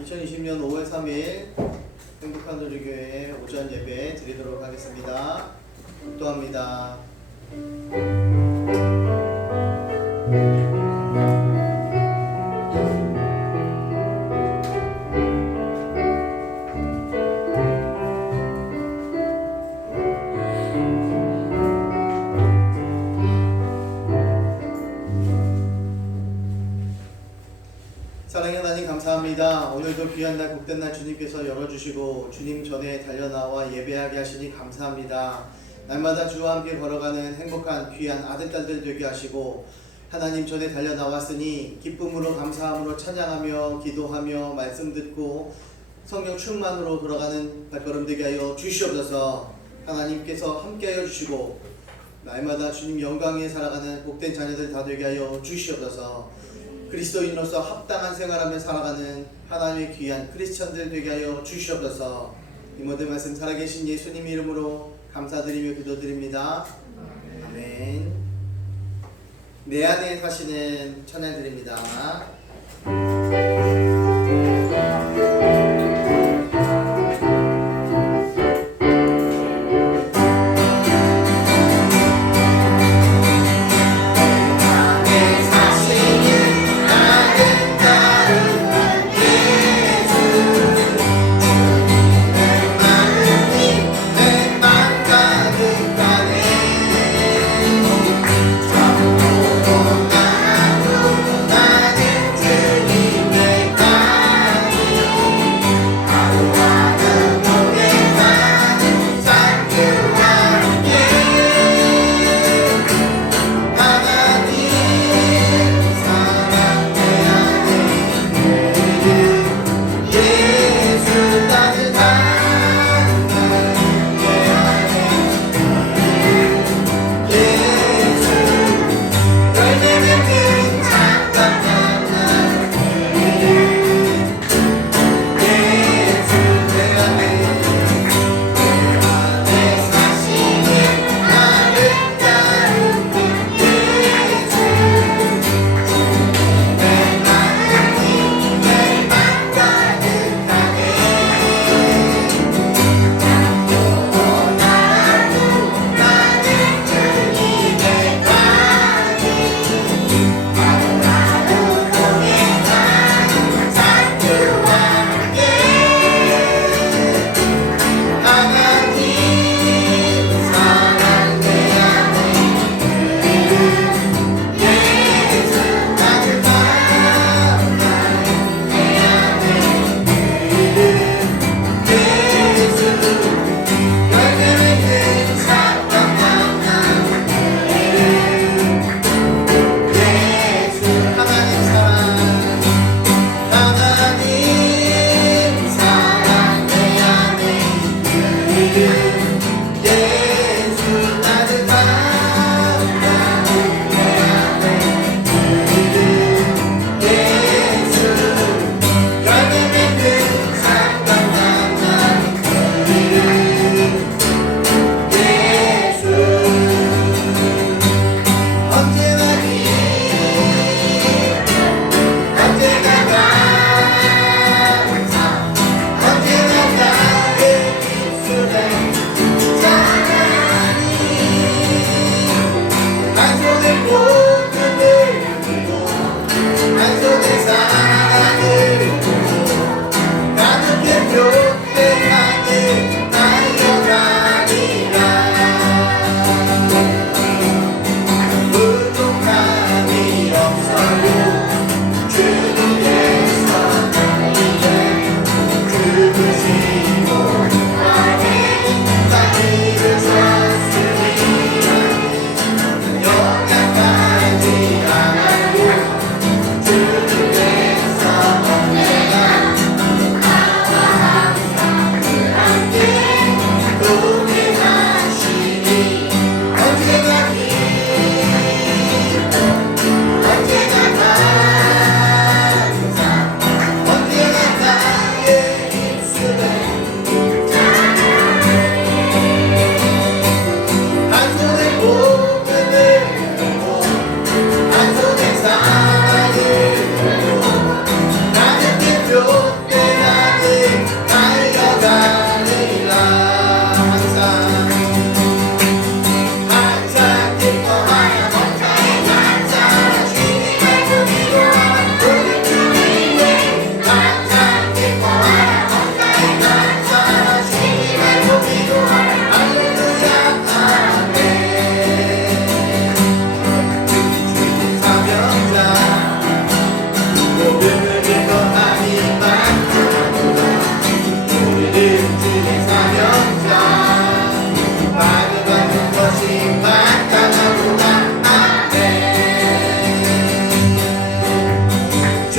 2020년 5월 3일 행복한 우리교회 오전 예배 드리도록 하겠습니다. 기도합니다. 사랑의 하나님 감사합니다. 오늘도 귀한 날 복된 날 주님께서 열어주시고 주님 전에 달려나와 예배하게 하시니 감사합니다. 날마다 주와 함께 걸어가는 행복한 귀한 아들딸들 되게 하시고 하나님 전에 달려나왔으니 기쁨으로 감사함으로 찬양하며 기도하며 말씀 듣고 성령 충만으로 돌아가는 발걸음 되게 하여 주시옵소서. 하나님께서 함께하여 주시고 날마다 주님 영광에 살아가는 복된 자녀들 다 되게 하여 주시옵소서. 그리스도인으로서 합당한 생활하며 살아가는 하나님의 귀한 크리스천들 되게 하여 주시옵소서. 이 모든 말씀 살아계신 예수님 이름으로 감사드리며 기도드립니다. 아멘. 내 안에 사시는 찬양드립니다. 나는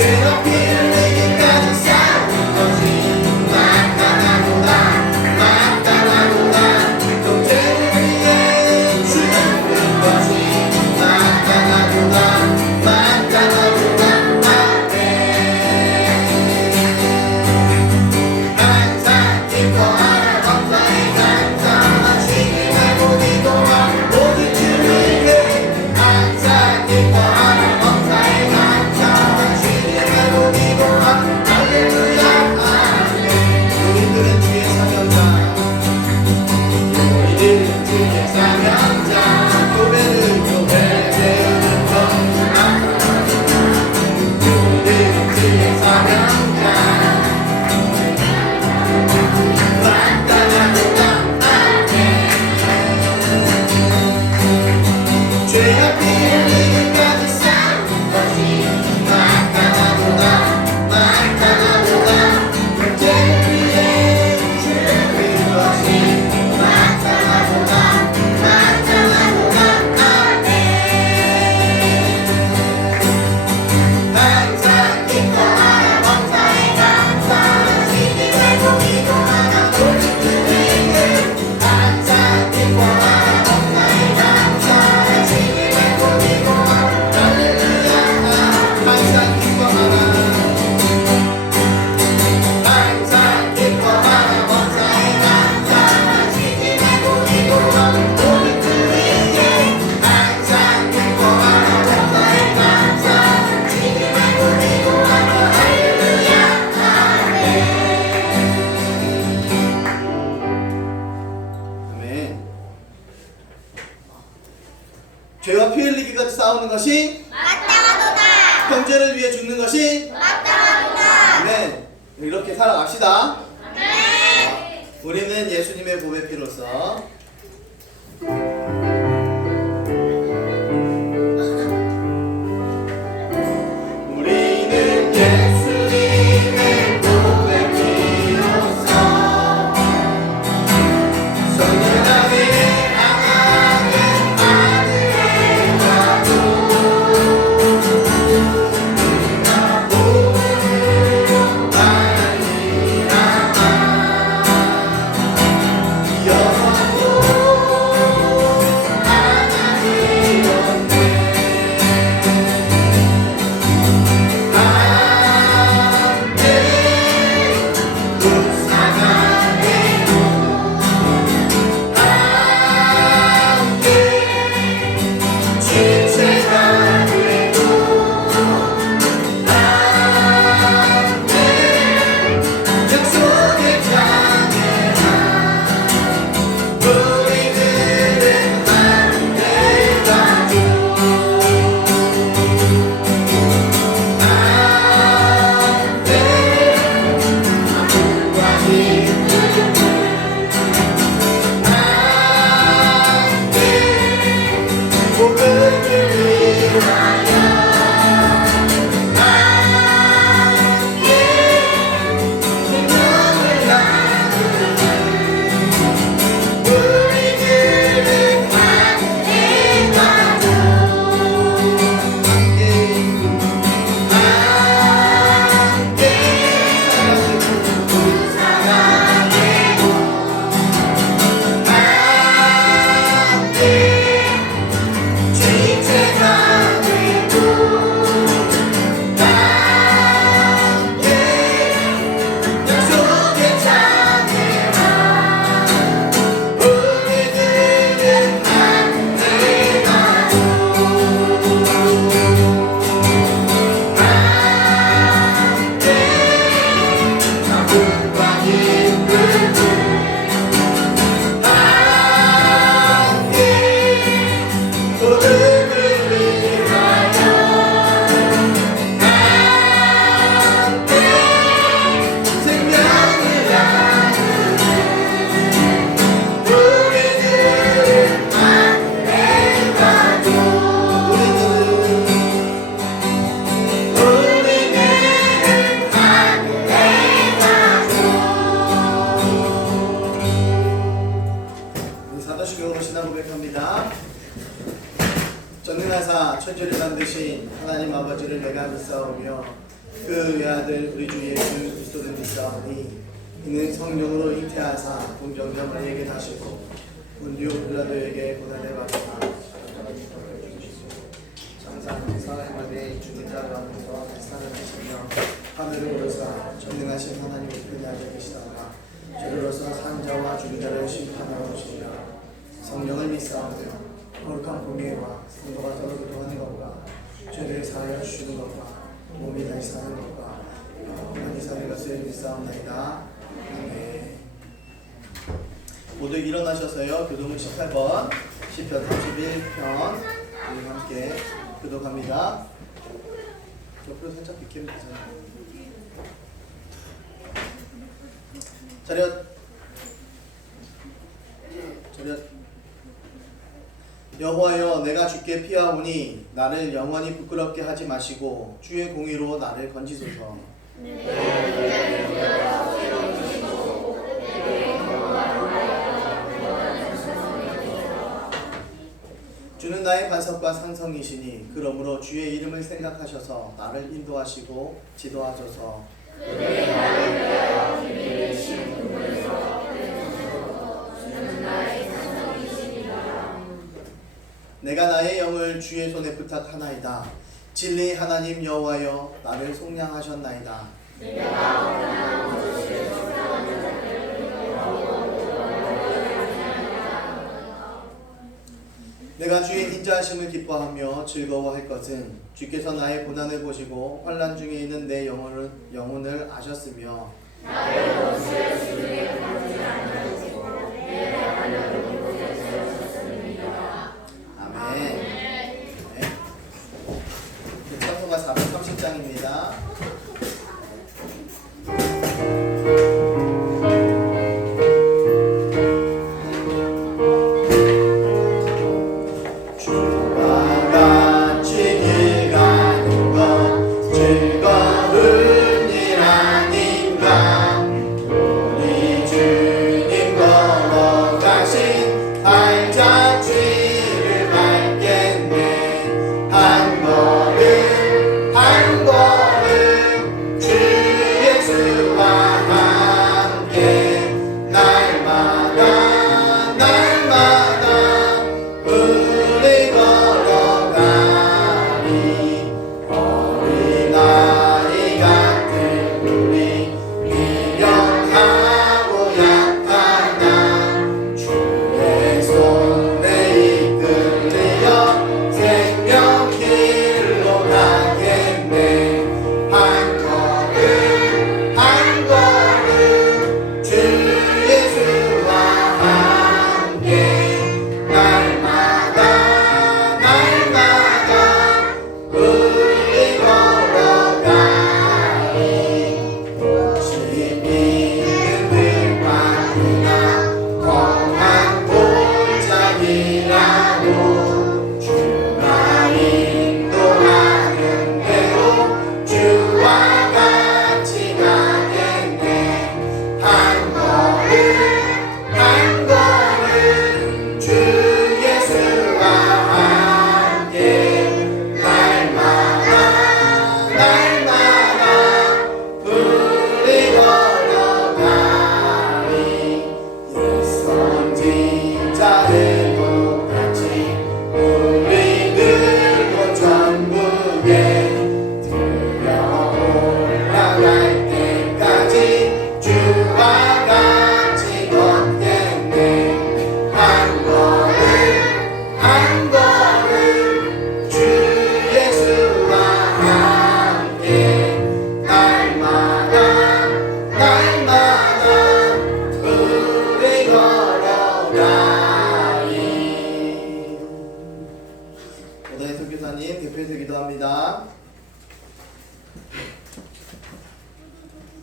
죄가 피 흘리기까지 싸운 것이 마땅하구나 마땅하구나 또 죄를 위해 죽는 것이 마땅하구나 마땅하구나 항상 기뻐하라 감사히 감사하시기 말고 기도하 오직 주를 위해 항상 기뻐하라 감사히 감사하시기 말고 기도하 할렐루야 아멘 우리들은 주의 사명자 우리들은 주의 사명자 교회 세우는 것 우리들은 주의 사명자 죄가 피 흘리기까지 싸운 것이 마땅하구나 마땅하구나 죄를 위해 죽는 것이 마땅하구나 마땅하구나 아멘 항상 기뻐하라 감사히 감사하시기 말고 기도하라 오직 주를 위해 항상 기뻐하라 감사히 감사하시기 말고 기도하라 할렐루야 항상 기뻐하라 항상 기뻐하라 감사히 감사하시기 말고 기도하라 오직 주를 위해 항상 기뻐하라 감사히 감사하시기 말고 기도하라 할렐루야 아멘. 죄와 피 흘리기까지 싸우는 것이 마땅하도다. 형제를 위해 죽는 것이 마땅하도다. 아멘. 이렇게 살아갑시다. 네. 우리는 예수님의 몸의 피로써 우리는 예수님의 몸의 피로써 성령의 강하게 아들의 자도 우리가 오늘로 말미암아 영원토록 전능하사 천지를 만드신 하나님 아버지를 내가 믿사오며 그 외아들 우리 주 예수 그리스도를 믿사오니 이는 성령으로 잉태하사 동정녀 마리에게 나시고 본디오 빌라도에게 고난을 받으사 장사하면서 헤로데 주기자 가운데서 살을 드시며 하늘을 오르사 전능하신 하나님 우편에 앉아 계시다가 저리로서 산자와 주기자를 심판하러 오시며 성령을 믿사오며 거룩한 공예와 성도가 서로 교통하는 것과 죄를 사하여 주시는 것과 몸이 다시 사는 것과 영원히 사는 것을 믿사옵나이다. 아멘. 모두 일어나셔서요. 교도문 18번 시편 31편 우리 함께 교독합니다. 옆으로 살짝 비키면 되잖아요. 차렷. 여호와여 내가 주께 피하오니 나를 영원히 부끄럽게 하지 마시고 주의 공의로 나를 건지소서. 주는 나의 반석과 상성이시니 그러므로 주의 이름을 생각하셔서 나를 인도하시고 지도하소서. 내가 나의 영을 주의 손에 부탁하나이다. 진리 하나님 여호와여 나를 속량하셨나이다. 내가 주의 인자하심을 기뻐하며 즐거워할 것은 주께서 나의 고난을 보시고 환난 중에 있는 내 영혼을 아셨으며 찬송가 430장입니다.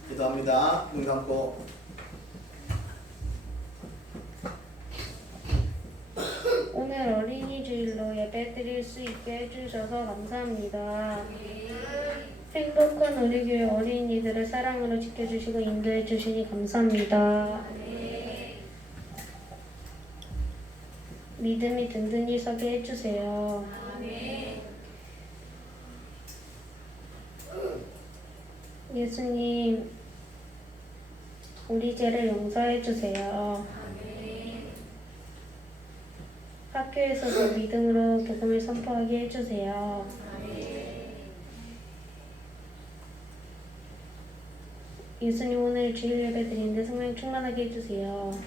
기도합니다. 눈 감고. 오늘 어린이주일로 예배드릴 수 있게 해주셔서 감사합니다. 행복한 우리 교회 어린이들을 사랑으로 지켜주시고 인도해 주시니 감사합니다. 믿음이 든든히 서게 해주세요. 예수님, 우리 죄를 용서해 주세요. 학교에서도 믿음으로 복음을 선포하게 해주세요. 예수님, 오늘 주일 예배 드리는데 성령 충만하게 해주세요.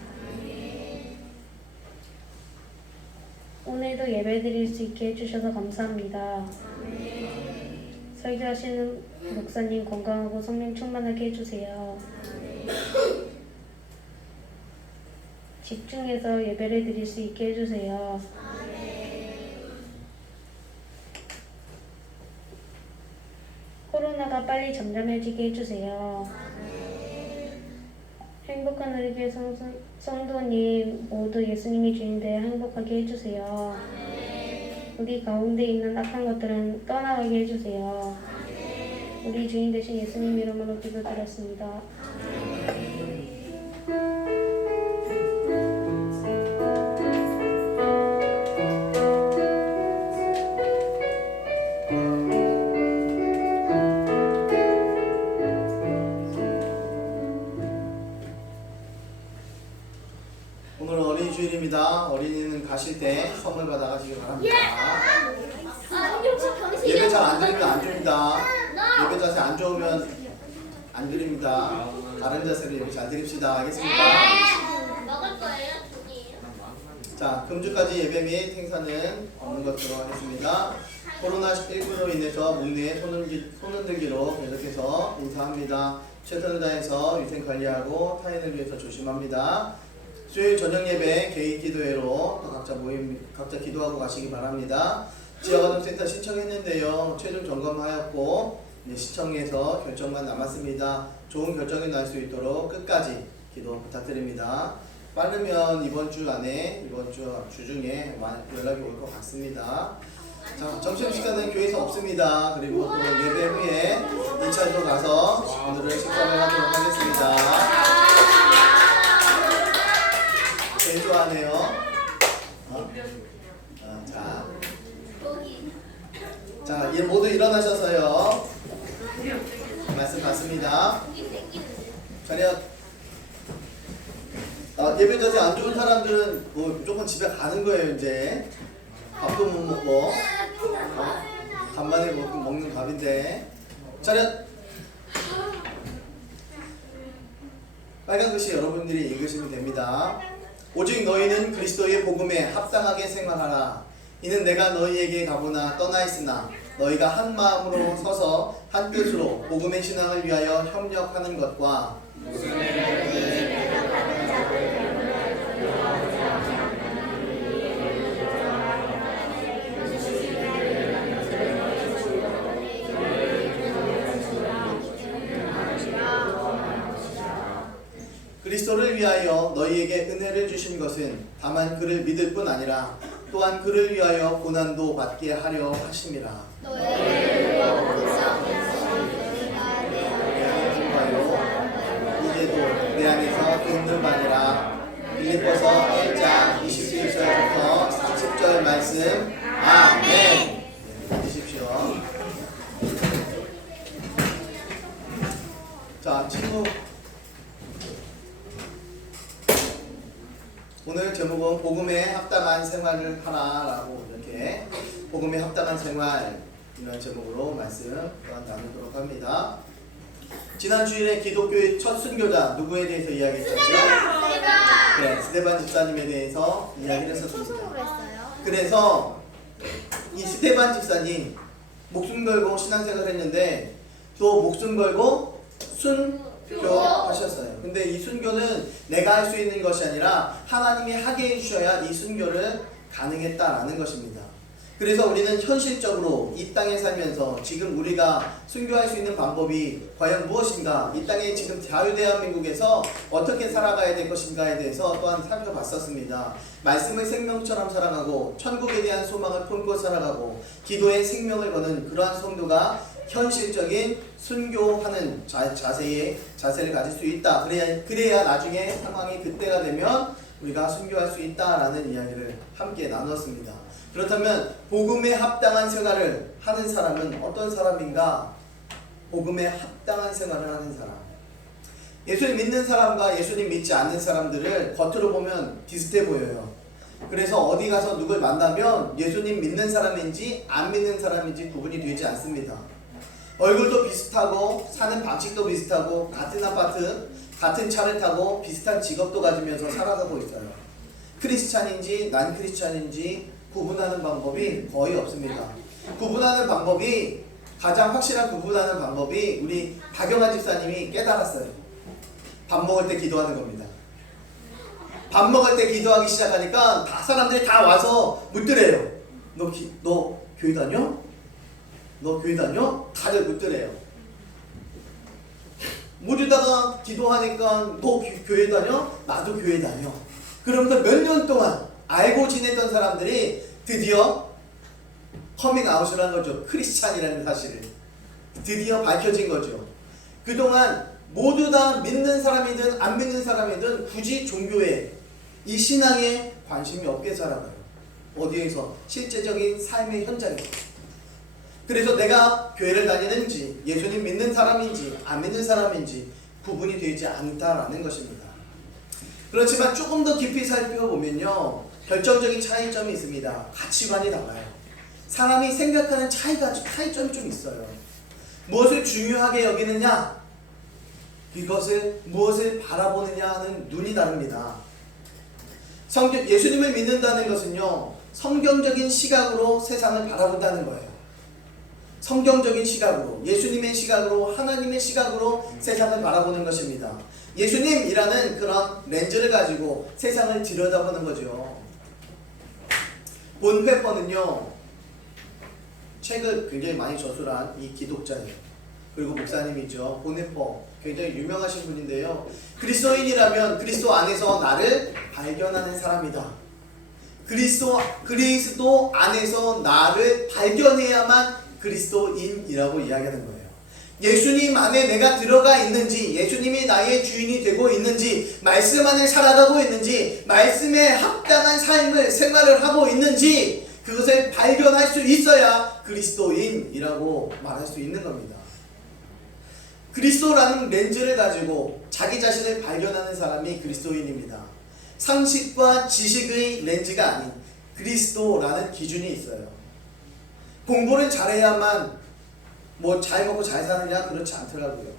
오늘도 예배 드릴 수 있게 해주셔서 감사합니다. 설교하시는 목사님 건강하고 성령 충만하게 해주세요. 집중해서 예배를 드릴 수 있게 해주세요. 코로나가 빨리 잠잠해지게 해주세요. 행복한 우리 교회 성도님 모두 예수님이 주인데 행복하게 해주세요. 우리 가운데 있는 악한 것들은 떠나가게 해주세요. 우리 주인 되신 예수님 이름으로 기도드렸습니다. 오늘 어린이 주일입니다. 어린이는 가실 때 선물 받아가시기 바랍니다. 예배 잘 안 드리면 안 줍니다. 예배 자세 안 좋으면 안 드립니다. 다른 자세로 예배 잘 드립시다. 알겠습니까? 먹을 거예요, 돈이에요? 자, 금주까지 예배 및 행사는 없는 것으로 하겠습니다. 코로나19로 인해서 목내에 손 흔들기로 계속해서 인사합니다. 최선을 다해서 위생 관리하고 타인을 위해서 조심합니다. 수요일 저녁 예배 개인 기도회로 또 각자 기도하고 가시기 바랍니다. 지역아동센터 신청했는데요. 최종 점검하였고 시청에서 결정만 남았습니다. 좋은 결정이 날 수 있도록 끝까지 기도 부탁드립니다. 빠르면 이번 주 중에 연락이 올 것 같습니다. 자, 점심시간은 교회에서 없습니다. 그리고 또 예배 후에 2차도 가서 오늘은 식사를 하도록 하겠습니다. 제일 좋아하네요. 자, 모두 일어나셔서요. 말씀 받습니다. 차렷. 예배 자세 안 좋은 사람들은 뭐 무조건 집에 가는 거예요. 이제 밥도 못 먹고 간만에 먹는 밥인데. 차렷. 빨간 글씨 여러분들이 읽으시면 됩니다. 오직 너희는 그리스도의 복음에 합당하게 생활하라. 이는 내가 너희에게 가보나 떠나 있으나 너희가 한 마음으로 서서 한 뜻으로 복음의 신앙을 위하여 협력하는 것과 그리스도를 위하여 너희에게 은혜를 주신 것은 다만 그를 믿을 뿐 아니라 또한 그를 위하여 고난도 받게 하려 하심이라. 이제도 내 안에서 돕는 바니라. 빌립보서 1장 27절부터 30절 말씀. 아멘. 주십시오. 자, 친구. 오늘 제목은 복음에 합당한 생활을 하라라고 이렇게 복음에 합당한 생활 이런 제목으로 말씀 나누도록 합니다. 지난 주일에 기독교의 첫 순교자 누구에 대해서 이야기했었죠? 네, 스데반 집사님에 대해서 이야기를 했었습니다. 그래서 이 스데반 집사님 목숨 걸고 신앙생활을 했는데 또 목숨 걸고 순교하셨어요. 근데 이 순교는 내가 할 수 있는 것이 아니라 하나님이 하게 해주셔야 이 순교를 가능했다라는 것입니다. 그래서 우리는 현실적으로 이 땅에 살면서 지금 우리가 순교할 수 있는 방법이 과연 무엇인가, 이 땅에 지금 자유대한민국에서 어떻게 살아가야 될 것인가에 대해서 또한 살펴봤었습니다. 말씀을 생명처럼 사랑하고 천국에 대한 소망을 품고 살아가고 기도에 생명을 거는 그러한 성도가 현실적인 순교하는 자세를 가질 수 있다. 그래야 나중에 상황이 그때가 되면 우리가 순교할 수 있다라는 이야기를 함께 나눴습니다. 그렇다면 복음에 합당한 생활을 하는 사람은 어떤 사람인가? 복음에 합당한 생활을 하는 사람. 예수님 믿는 사람과 예수님 믿지 않는 사람들을 겉으로 보면 비슷해 보여요. 그래서 어디 가서 누굴 만나면 예수님 믿는 사람인지 안 믿는 사람인지 구분이 되지 않습니다. 얼굴도 비슷하고 사는 방식도 비슷하고 같은 아파트, 같은 차를 타고 비슷한 직업도 가지면서 살아가고 있어요. 크리스찬인지 난 크리스찬인지 구분하는 방법이 거의 없습니다. 구분하는 방법이, 가장 확실한 구분하는 방법이 우리 박영아 집사님이 깨달았어요. 밥 먹을 때 기도하는 겁니다. 밥 먹을 때 기도하기 시작하니까 다 사람들이 다 와서 묻더래요. 너 교회 다녀? 너 교회 다녀? 다들 묻더래요. 묻다가 기도하니까 너 교회 다녀? 나도 교회 다녀. 그러면서 몇 년 동안 알고 지냈던 사람들이 드디어 커밍아웃을 한 거죠. 크리스찬이라는 사실을 드디어 밝혀진 거죠. 그동안 모두 다 믿는 사람이든 안 믿는 사람이든 굳이 종교에, 이 신앙에 관심이 없게 살아가요. 어디에서? 실제적인 삶의 현장에서. 그래서 내가 교회를 다니는지 예수님 믿는 사람인지 안 믿는 사람인지 구분이 되지 않다라는 것입니다. 그렇지만 조금 더 깊이 살펴보면요, 결정적인 차이점이 있습니다. 가치관이 달라요. 사람이 생각하는 차이점이 좀 있어요. 무엇을 중요하게 여기느냐, 이것을 무엇을 바라보느냐 하는 눈이 다릅니다. 예수님을 믿는다는 것은요, 성경적인 시각으로 세상을 바라본다는 거예요. 성경적인 시각으로, 예수님의 시각으로, 하나님의 시각으로 세상을 바라보는 것입니다. 예수님이라는 그런 렌즈를 가지고 세상을 들여다보는 거죠. 본페퍼는요, 책을 굉장히 많이 저술한 이 기독자예요. 그리고 목사님이죠. 본페퍼 굉장히 유명하신 분인데요. 그리스도인이라면 그리스도 안에서 나를 발견하는 사람이다. 그리스도 안에서 나를 발견해야만 그리스도인이라고 이야기하는 거예요. 예수님 안에 내가 들어가 있는지, 예수님이 나의 주인이 되고 있는지, 말씀 안에 살아가고 있는지, 말씀에 합당한 생활을 하고 있는지, 그것을 발견할 수 있어야 그리스도인이라고 말할 수 있는 겁니다. 그리스도라는 렌즈를 가지고 자기 자신을 발견하는 사람이 그리스도인입니다. 상식과 지식의 렌즈가 아닌 그리스도라는 기준이 있어요. 공부를 잘해야만 잘 먹고 잘 사느냐? 그렇지 않더라고요.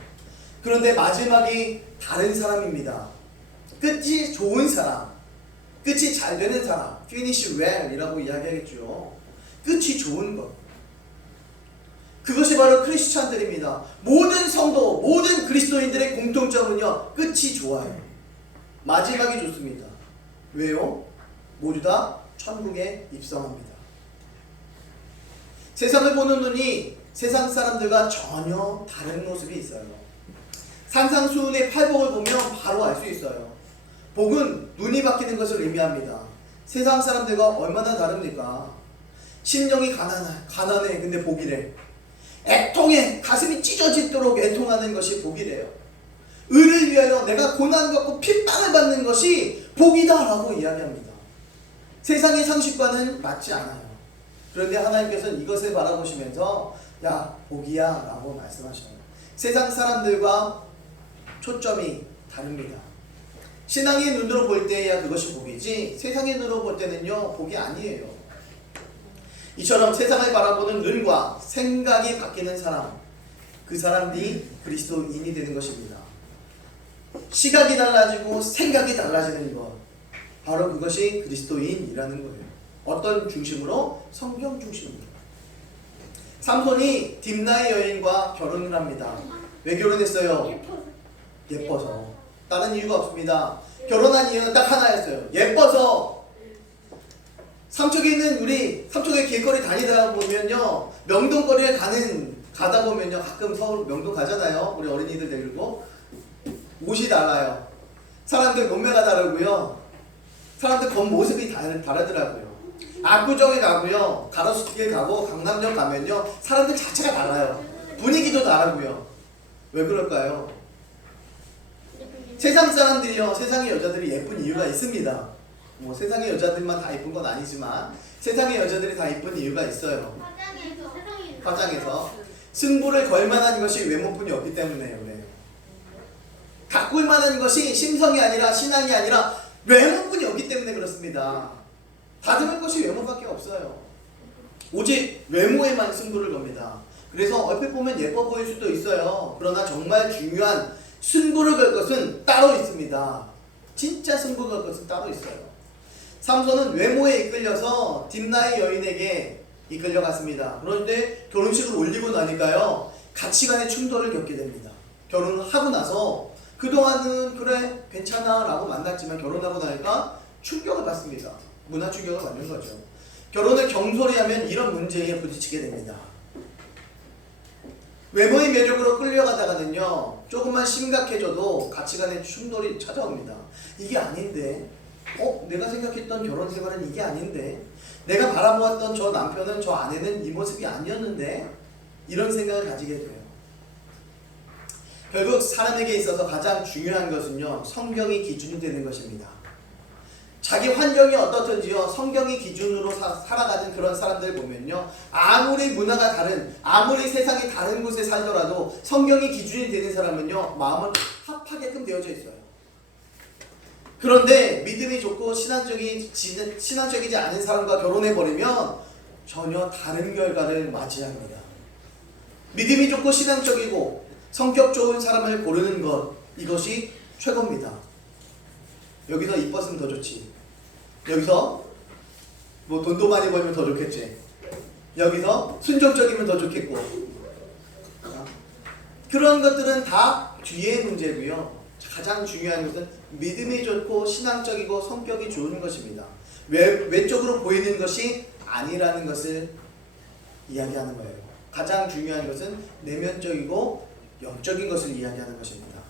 그런데 마지막이 다른 사람입니다. 끝이 좋은 사람, 끝이 잘 되는 사람, finish well 이라고 이야기하겠죠. 끝이 좋은 것. 그것이 바로 크리스찬들입니다. 모든 성도, 모든 그리스도인들의 공통점은요, 끝이 좋아요. 마지막이 좋습니다. 왜요? 모두 다 천국에 입성합니다. 세상을 보는 눈이 세상 사람들과 전혀 다른 모습이 있어요. 산상수훈의 팔복을 보면 바로 알 수 있어요. 복은 눈이 바뀌는 것을 의미합니다. 세상 사람들과 얼마나 다릅니까? 심령이 가난해. 근데 복이래. 애통해. 가슴이 찢어지도록 애통하는 것이 복이래요. 의를 위하여 내가 고난을 받고 핍박을 받는 것이 복이다라고 이야기합니다. 세상의 상식과는 맞지 않아요. 그런데 하나님께서는 이것을 바라보시면서 야, 복이야 라고 말씀하셔요. 세상 사람들과 초점이 다릅니다. 신앙의 눈으로 볼 때야 그것이 복이지, 세상의 눈으로 볼 때는요, 복이 아니에요. 이처럼 세상을 바라보는 눈과 생각이 바뀌는 사람, 그 사람이 그리스도인이 되는 것입니다. 시각이 달라지고 생각이 달라지는 것, 바로 그것이 그리스도인이라는 거예요. 어떤 중심으로? 성경 중심으로. 삼손이 딥나의 여인과 결혼을 합니다. 왜 결혼했어요? 예뻐서. 다른 이유가 없습니다. 결혼한 이유는 딱 하나였어요. 예뻐서. 삼척에 있는 우리 삼척의 길거리 다니다 보면요, 명동거리에 가다 보면요, 가끔 서울 명동 가잖아요. 우리 어린이들 데리고. 옷이 달라요. 사람들 몸매가 다르고요. 사람들 겉모습이 다르더라고요. 압구정에 가고요, 가로수길 가고 강남역 가면요, 사람들 자체가 달라요. 분위기도 다르고요. 왜 그럴까요? 세상 사람들이요, 세상의 여자들이 예쁜 이유가 있습니다. 세상의 여자들만 다 예쁜 건 아니지만 세상의 여자들이 다 예쁜 이유가 있어요. 화장해서. 화장해서. 승부를 걸 만한 것이 외모뿐이 없기 때문에요. 그래요. 가꿀 만한 것이 심성이 아니라 신앙이 아니라 외모뿐이 없기 때문에 그렇습니다. 다듬을 것이 외모밖에 없어요. 오직 외모에만 승부를 겁니다. 그래서 얼핏 보면 예뻐 보일 수도 있어요. 그러나 정말 중요한 승부를 걸 것은 따로 있습니다. 진짜 승부 걸 것은 따로 있어요. 삼손은 외모에 이끌려서 딥나의 여인에게 이끌려갔습니다. 그런데 결혼식을 올리고 나니까요, 가치관의 충돌을 겪게 됩니다. 결혼을 하고 나서 그동안은 그래 괜찮아 라고 만났지만 결혼하고 나니까 충격을 받습니다. 문화 충격을 받는 거죠. 결혼을 경솔히 하면 이런 문제에 부딪히게 됩니다. 외모의 매력으로 끌려가다가는요, 조금만 심각해져도 가치관의 충돌이 찾아옵니다. 이게 아닌데, 내가 생각했던 결혼 생활은 이게 아닌데, 내가 바라보았던 저 남편은, 저 아내는 이 모습이 아니었는데, 이런 생각을 가지게 돼요. 결국 사람에게 있어서 가장 중요한 것은요, 성경이 기준이 되는 것입니다. 자기 환경이 어떻든지요, 성경이 기준으로 살아가는 그런 사람들 보면요, 아무리 문화가 다른, 아무리 세상이 다른 곳에 살더라도 성경이 기준이 되는 사람은요, 마음을 합하게끔 되어져 있어요. 그런데 믿음이 좋고 신앙적이지 않은 사람과 결혼해버리면 전혀 다른 결과를 맞이합니다. 믿음이 좋고 신앙적이고 성격 좋은 사람을 고르는 것, 이것이 최고입니다. 여기서 이뻤으면 더 좋지. 여기서 뭐 돈도 많이 벌면 더 좋겠지. 여기서 순종적이면 더 좋겠고. 그런 것들은 다 뒤의 문제고요. 가장 중요한 것은 믿음이 좋고 신앙적이고 성격이 좋은 것입니다. 외적으로 보이는 것이 아니라는 것을 이야기하는 거예요. 가장 중요한 것은 내면적이고 영적인 것을 이야기하는 것입니다.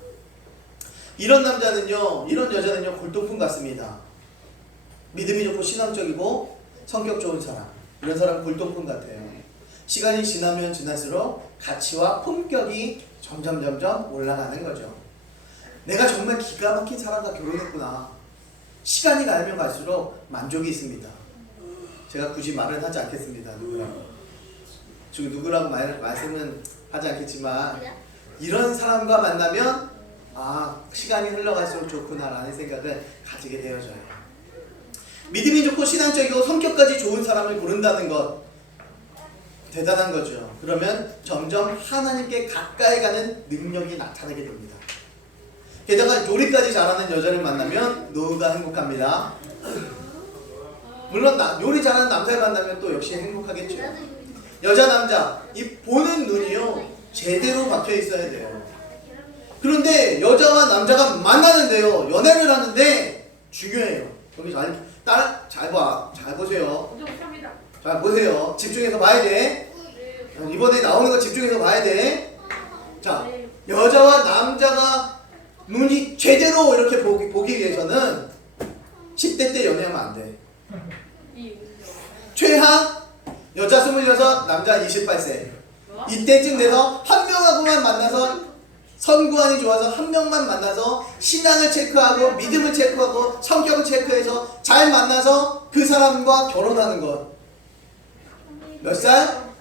이런 남자는요, 이런 여자는요, 골동품 같습니다. 믿음이 좋고 신앙적이고 성격 좋은 사람, 이런 사람은 골동품 같아요. 시간이 지나면 지날수록 가치와 품격이 점점 올라가는 거죠. 내가 정말 기가 막힌 사람과 결혼했구나. 시간이 가면 갈수록 만족이 있습니다. 제가 굳이 말은 하지 않겠습니다. 누구라고 말씀은 하지 않겠지만, 이런 사람과 만나면 시간이 흘러갈수록 좋구나라는 생각을 가지게 되어져요. 믿음이 좋고 신앙적이고 성격까지 좋은 사람을 고른다는 것, 대단한 거죠. 그러면 점점 하나님께 가까이 가는 능력이 나타나게 됩니다. 게다가 요리까지 잘하는 여자를 만나면 노후가 행복합니다. 물론 요리 잘하는 남자를 만나면 또 역시 행복하겠죠. 여자 남자, 이 보는 눈이요, 제대로 박혀 있어야 돼요. 그런데 여자와 남자가 만나는데요, 연애를 하는데 중요해요. 여기 잘 보세요. 잘 보세요. 집중해서 봐야 돼. 이번에 나오는 거 집중해서 봐야 돼. 자, 여자와 남자가 눈이 제대로 이렇게 보기 위해서는 10대 때 연애하면 안 돼. 최하 여자 26, 남자 28세. 이때쯤 돼서 한 명하고만 만나서, 선구안이 좋아서 한 명만 만나서 신앙을 체크하고 믿음을 체크하고 성격을 체크해서 잘 만나서 그 사람과 결혼하는 것. 몇 살?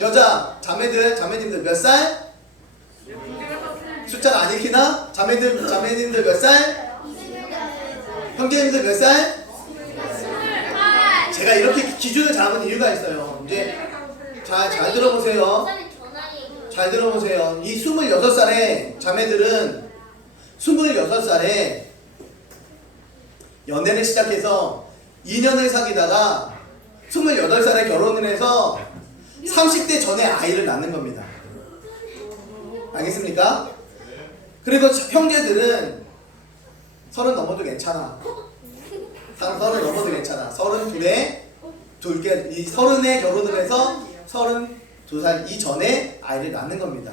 여자 자매님들 몇 살? 숫자를 안 읽히나? 자매님들 몇 살? 형제님들 몇 살? 제가 이렇게 기준을 잡은 이유가 있어요. 이제 잘 들어보세요. 잘 들어보세요. 이 26살의 자매들은 26살에 연애를 시작해서 2년을 사귀다가 28살에 결혼을 해서 30대 전에 아이를 낳는 겁니다. 알겠습니까? 그리고 형제들은 30 넘어도 괜찮아. 30 넘어도 괜찮아. 32에 이 30에 결혼을 해서 32살 이전에 아이를 낳는 겁니다.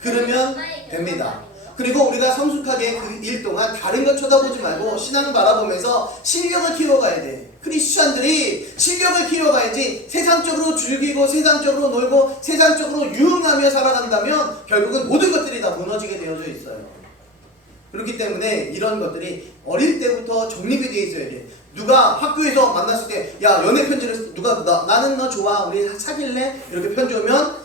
그러면 됩니다. 그리고 우리가 성숙하게 그 일 동안 다른 것 쳐다보지 말고 신앙 바라보면서 실력을 키워가야 돼. 크리스찬들이 실력을 키워가야지 세상적으로 즐기고 세상적으로 놀고 세상적으로 유흥하며 살아간다면 결국은 모든 것들이 다 무너지게 되어져 있어요. 그렇기 때문에 이런 것들이 어릴 때부터 정립이 되어 있어야 돼. 누가 학교에서 만났을 때, 야, 연애 편지를 나는 너 좋아, 우리 사귈래? 이렇게 편지 오면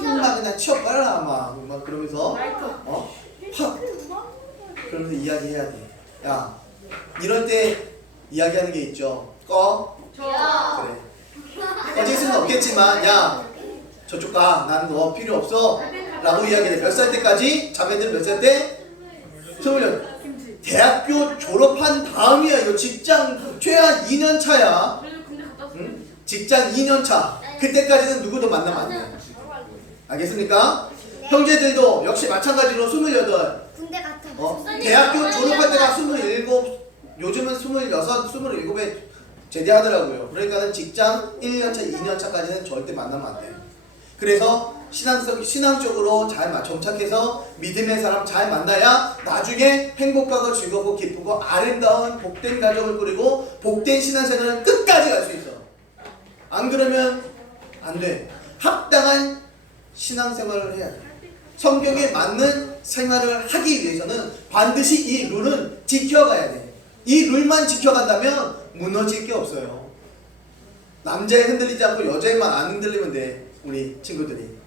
막 그냥 치워빨라 막 그러면서 확 그러면서 이야기해야 돼. 야, 이럴 때 이야기하는 게 있죠. 그래. 꺼질 수는 없겠지만 야, 저쪽 가. 난 너 필요 없어. 라고 이야기해. 몇 살 때까지? 자매들은 몇 살 때? 28. 대학교 졸업한 다음이야. 이거 직장 최하 2년 차야. 응? 직장 2년 차. 그때까지는 누구도 만나면 안 돼. 알겠습니까? 형제들도 역시 마찬가지로 28. 군대 같아. 대학교 졸업할 때가 27, 요즘은 26, 27에 제대하더라고요. 그러니까는 직장 1년차, 2년차까지는 절대 만나면 안 돼요. 그래서 신앙적으로 잘 정착해서 믿음의 사람 잘 만나야 나중에 행복하고 즐겁고 기쁘고 아름다운 복된 가정을 꾸리고 복된 신앙생활을 끝까지 갈 수 있어. 안 그러면 안 돼. 합당한 신앙생활을 해야 돼. 성경에 맞는 생활을 하기 위해서는 반드시 이 룰은 지켜가야 돼. 이 룰만 지켜간다면 무너질 게 없어요. 남자에 흔들리지 않고 여자에만 안 흔들리면 돼. 우리 친구들이.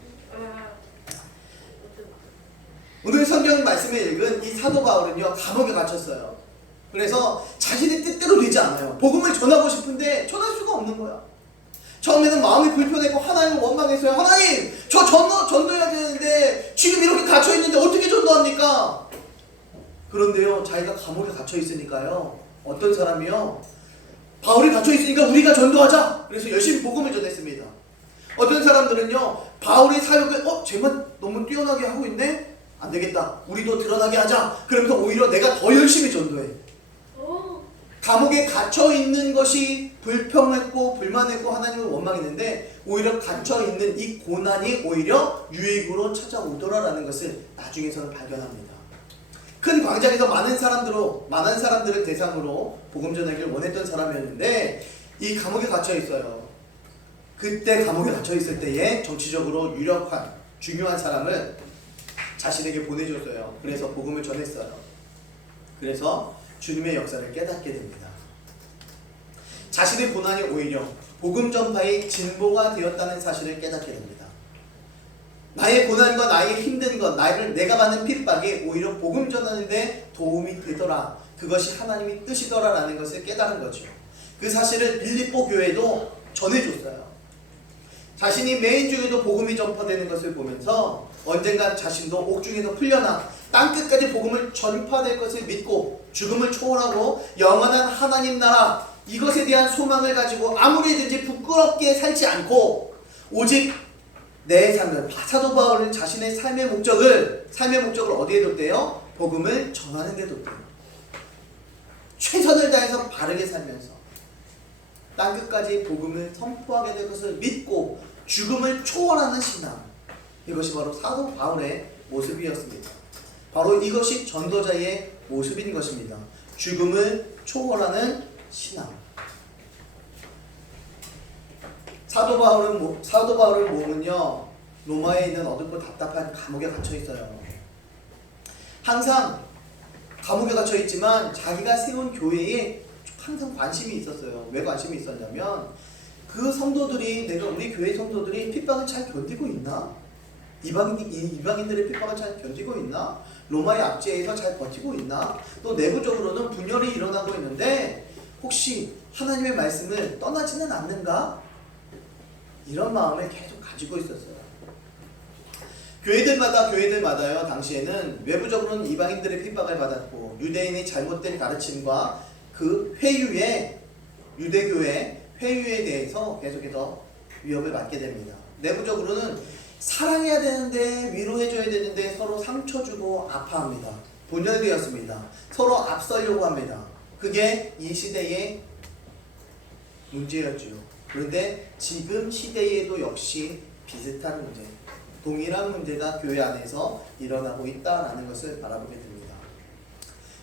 오늘 성경 말씀을 읽은 이 사도 바울은요, 감옥에 갇혔어요. 그래서 자신의 뜻대로 되지 않아요. 복음을 전하고 싶은데 전할 수가 없는 거야. 처음에는 마음이 불편했고 하나님을 원망했어요. 하나님, 저 전도해야 되는데 지금 이렇게 갇혀있는데 어떻게 전도합니까? 그런데요, 자기가 감옥에 갇혀있으니까요, 어떤 사람이요, 바울이 갇혀있으니까 우리가 전도하자. 그래서 열심히 복음을 전했습니다. 어떤 사람들은요, 바울의 사역을 쟤만 너무 뛰어나게 하고 있네? 안 되겠다. 우리도 드러나게 하자. 그러면서 오히려 내가 더 열심히 전도해. 감옥에 갇혀있는 것이 불평했고 불만했고 하나님을 원망했는데 오히려 갇혀있는 이 고난이 오히려 유익으로 찾아오더라라는 것을 나중에서는 발견합니다. 큰 광장에서 많은 사람들을 대상으로 복음 전하기를 원했던 사람이었는데 이 감옥에 갇혀있어요. 그때 감옥에 갇혀있을 때에 정치적으로 유력한 중요한 사람을 자신에게 보내줬어요. 그래서 복음을 전했어요. 그래서 주님의 역사를 깨닫게 됩니다. 자신의 고난이 오히려 복음 전파의 진보가 되었다는 사실을 깨닫게 됩니다. 나의 고난과 나의 힘든 것, 내가 받는 핍박이 오히려 복음 전하는데 도움이 되더라. 그것이 하나님의 뜻이더라라는 것을 깨달은 거죠. 그 사실을 빌립보 교회도 전해줬어요. 자신이 매인중에도 복음이 전파되는 것을 보면서 언젠가 자신도 옥중에서 풀려나 땅끝까지 복음을 전파될 것을 믿고 죽음을 초월하고 영원한 하나님 나라 이것에 대한 소망을 가지고 아무리든지 부끄럽게 살지 않고 오직 내 삶을 사도 바울은 자신의 삶의 목적을 어디에 뒀대요? 복음을 전하는 데 뒀대요. 최선을 다해서 바르게 살면서 땅끝까지 복음을 선포하게 될 것을 믿고 죽음을 초월하는 신앙, 이것이 바로 사도 바울의 모습이었습니다. 바로 이것이 전도자의 모습인 것입니다. 죽음을 초월하는 신앙. 사도 바울의 몸은요, 로마에 있는 어둡고 답답한 감옥에 갇혀 있어요. 항상 감옥에 갇혀 있지만 자기가 세운 교회에 항상 관심이 있었어요. 왜 관심이 있었냐면 그 성도들이, 우리 교회 성도들이 핍박을 잘 견디고 있나? 이방인들의 핍박을 잘 견디고 있나? 로마의 압제에서 잘 버티고 있나? 또 내부적으로는 분열이 일어나고 있는데 혹시 하나님의 말씀을 떠나지는 않는가? 이런 마음을 계속 가지고 있었어요. 교회들마다요, 당시에는 외부적으로는 이방인들의 핍박을 받았고 유대인의 잘못된 가르침과 그 유대교회 회유에 대해서 계속해서 위협을 받게 됩니다. 내부적으로는 사랑해야 되는데 위로해줘야 되는데 서로 상처 주고 아파합니다. 분열되었습니다. 서로 앞서려고 합니다. 그게 이 시대의 문제였죠. 그런데 지금 시대에도 역시 비슷한 문제, 동일한 문제가 교회 안에서 일어나고 있다는 것을 바라보게 됩니다.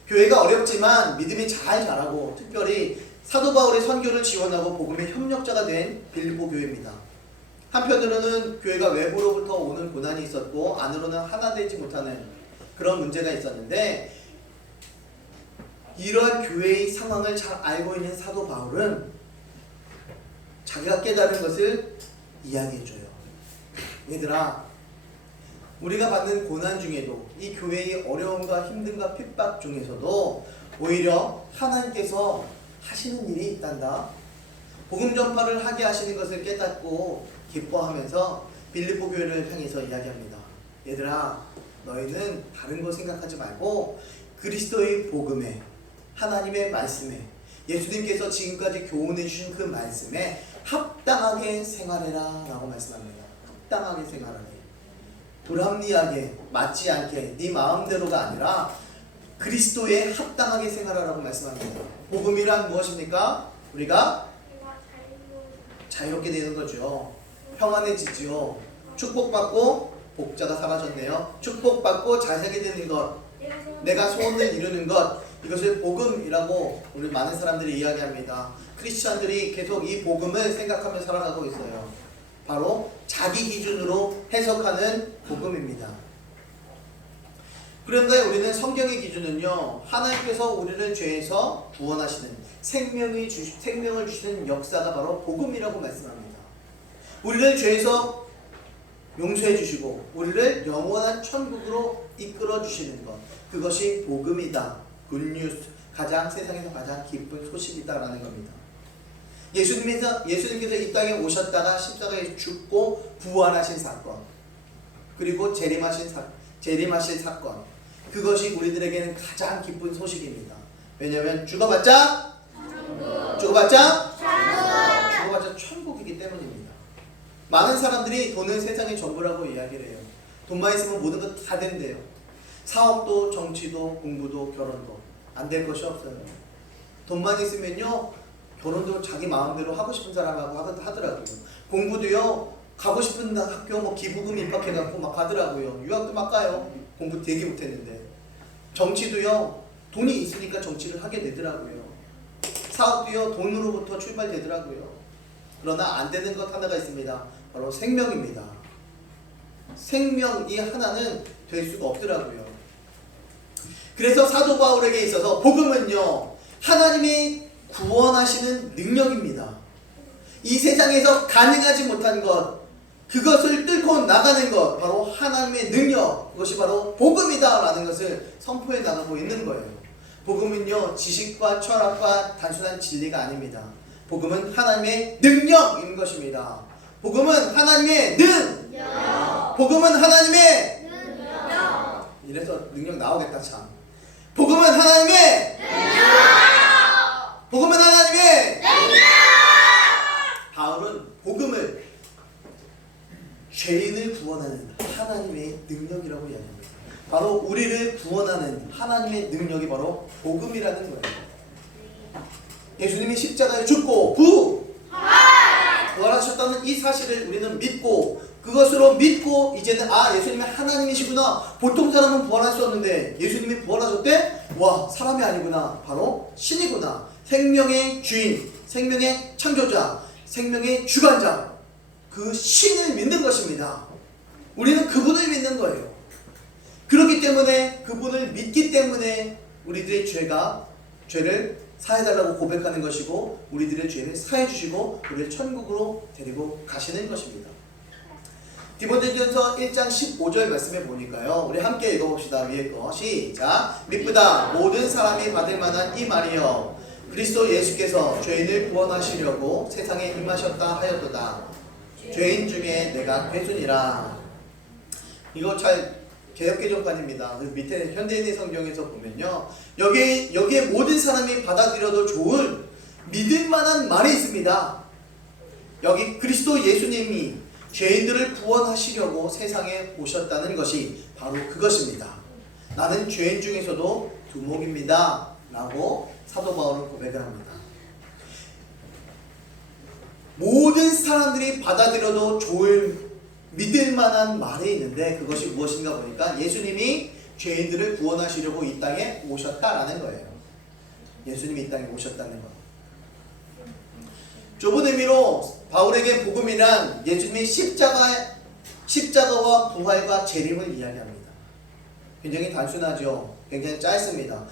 교회가 어렵지만 믿음이 잘 자라고 특별히 사도 바울의 선교를 지원하고 복음의 협력자가 된 빌립보 교회입니다. 한편으로는 교회가 외부로부터 오는 고난이 있었고 안으로는 하나 되지 못하는 그런 문제가 있었는데 이러한 교회의 상황을 잘 알고 있는 사도 바울은 자기가 깨달은 것을 이야기해줘요. 얘들아, 우리가 받는 고난 중에도 이 교회의 어려움과 힘듦과 핍박 중에서도 오히려 하나님께서 하시는 일이 있단다. 복음 전파를 하게 하시는 것을 깨닫고 기뻐하면서 빌립보 교회를 향해서 이야기합니다. 얘들아, 너희는 다른 거 생각하지 말고 그리스도의 복음에, 하나님의 말씀에, 예수님께서 지금까지 교훈해 주신 그 말씀에 합당하게 생활해라 라고 말씀합니다. 합당하게 생활하게, 불합리하게, 맞지 않게, 네 마음대로가 아니라 그리스도에 합당하게 생활하라고 말씀합니다. 복음이란 무엇입니까? 우리가 자유롭게 되는 거죠. 평안해지죠. 축복받고, 복자가 사라졌네요. 축복받고 잘 살게 되는 것, 내가 소원을 이루는 것, 이것을 복음이라고 우리 많은 사람들이 이야기합니다. 크리스찬들이 계속 이 복음을 생각하며 살아가고 있어요. 바로 자기 기준으로 해석하는 복음입니다. 그런데 우리는 성경의 기준은요, 하나님께서 우리를 죄에서 구원하시는 생명을 주시는 역사가 바로 복음이라고 말씀합니다. 우리를 죄에서 용서해 주시고 우리를 영원한 천국으로 이끌어 주시는 것, 그것이 복음이다. 굿뉴스, 세상에서 가장 기쁜 소식이다라는 겁니다. 예수님께서 이 땅에 오셨다가 십자가에 죽고 부활하신 사건, 그리고 재림하실 사건, 그것이 우리들에게는 가장 기쁜 소식입니다. 왜냐하면 죽어봤자 천국이기 때문입니다. 많은 사람들이 돈은 세상의 전부라고 이야기를 해요. 돈만 있으면 모든 것 다 된대요. 사업도, 정치도, 공부도, 결혼도 안 될 것이 없어요. 돈만 있으면요, 결혼도 자기 마음대로 하고 싶은 사람하고 하더라고요. 공부도요, 가고 싶은 학교 기부금 입학해갖고 막 가더라고요. 유학도 막 가요. 공부 되게 못했는데. 정치도요, 돈이 있으니까 정치를 하게 되더라고요. 사업도요, 돈으로부터 출발되더라고요. 그러나 안 되는 것 하나가 있습니다. 바로 생명입니다. 생명이 하나는 될 수가 없더라고요. 그래서 사도 바울에게 있어서 복음은요, 하나님이 구원하시는 능력입니다. 이 세상에서 가능하지 못한 것, 그것을 뚫고 나가는 것, 바로 하나님의 능력, 그것이 바로 복음이다라는 것을 선포해 나가고 있는 거예요. 복음은요, 지식과 철학과 단순한 진리가 아닙니다. 복음은 하나님의 능력인 것입니다. 복음은 하나님의 복음은 하나님의 이래서 능력 나오겠다 참. 복음은 하나님의 복음은 하나님의 바울은 복음을 죄인을 구원하는 하나님의 능력이라고 이야기합니다. 바로 우리를 구원하는 하나님의 능력이 바로 복음이라는 거예요. 예수님이 십자가에 죽고 부활하셨다는 이 사실을 우리는 믿고, 그것으로 믿고 이제는 예수님이 하나님이시구나. 보통 사람은 부활할 수 없는데 예수님이 부활하셨대? 와, 사람이 아니구나. 바로 신이구나. 생명의 주인, 생명의 창조자, 생명의 주관자, 그 신을 믿는 것입니다. 우리는 그분을 믿는 거예요. 그렇기 때문에, 그분을 믿기 때문에 우리들의 죄를 사해달라고 고백하는 것이고, 우리들의 죄를 사해 주시고 우리를 천국으로 데리고 가시는 것입니다. 디모데전서 1장 15절 말씀에 보니까요, 우리 함께 읽어봅시다. 위에 거 시작. 미쁘다 모든 사람이 받을 만한 이 말이여, 그리스도 예수께서 죄인을 구원하시려고 세상에 임하셨다 하였도다. 죄인 중에 내가 괴순이라. 이거 잘 개역개정판입니다. 그 밑에 현대인의 성경에서 보면요, 여기에 모든 사람이 받아들여도 좋은 믿을 만한 말이 있습니다. 여기 그리스도 예수님이 죄인들을 구원하시려고 세상에 오셨다는 것이 바로 그것입니다. 나는 죄인 중에서도 두목입니다 라고 사도 바울은 고백을 합니다. 모든 사람들이 받아들여도 좋을 믿을 만한 말이 있는데, 그것이 무엇인가 보니까 예수님이 죄인들을 구원하시려고 이 땅에 오셨다라는 거예요. 예수님이 이 땅에 오셨다는 것. 좁은 의미로 바울에게 복음이란 예수님의 십자가와 부활과 재림을 이야기합니다. 굉장히 단순하죠. 굉장히 짧습니다.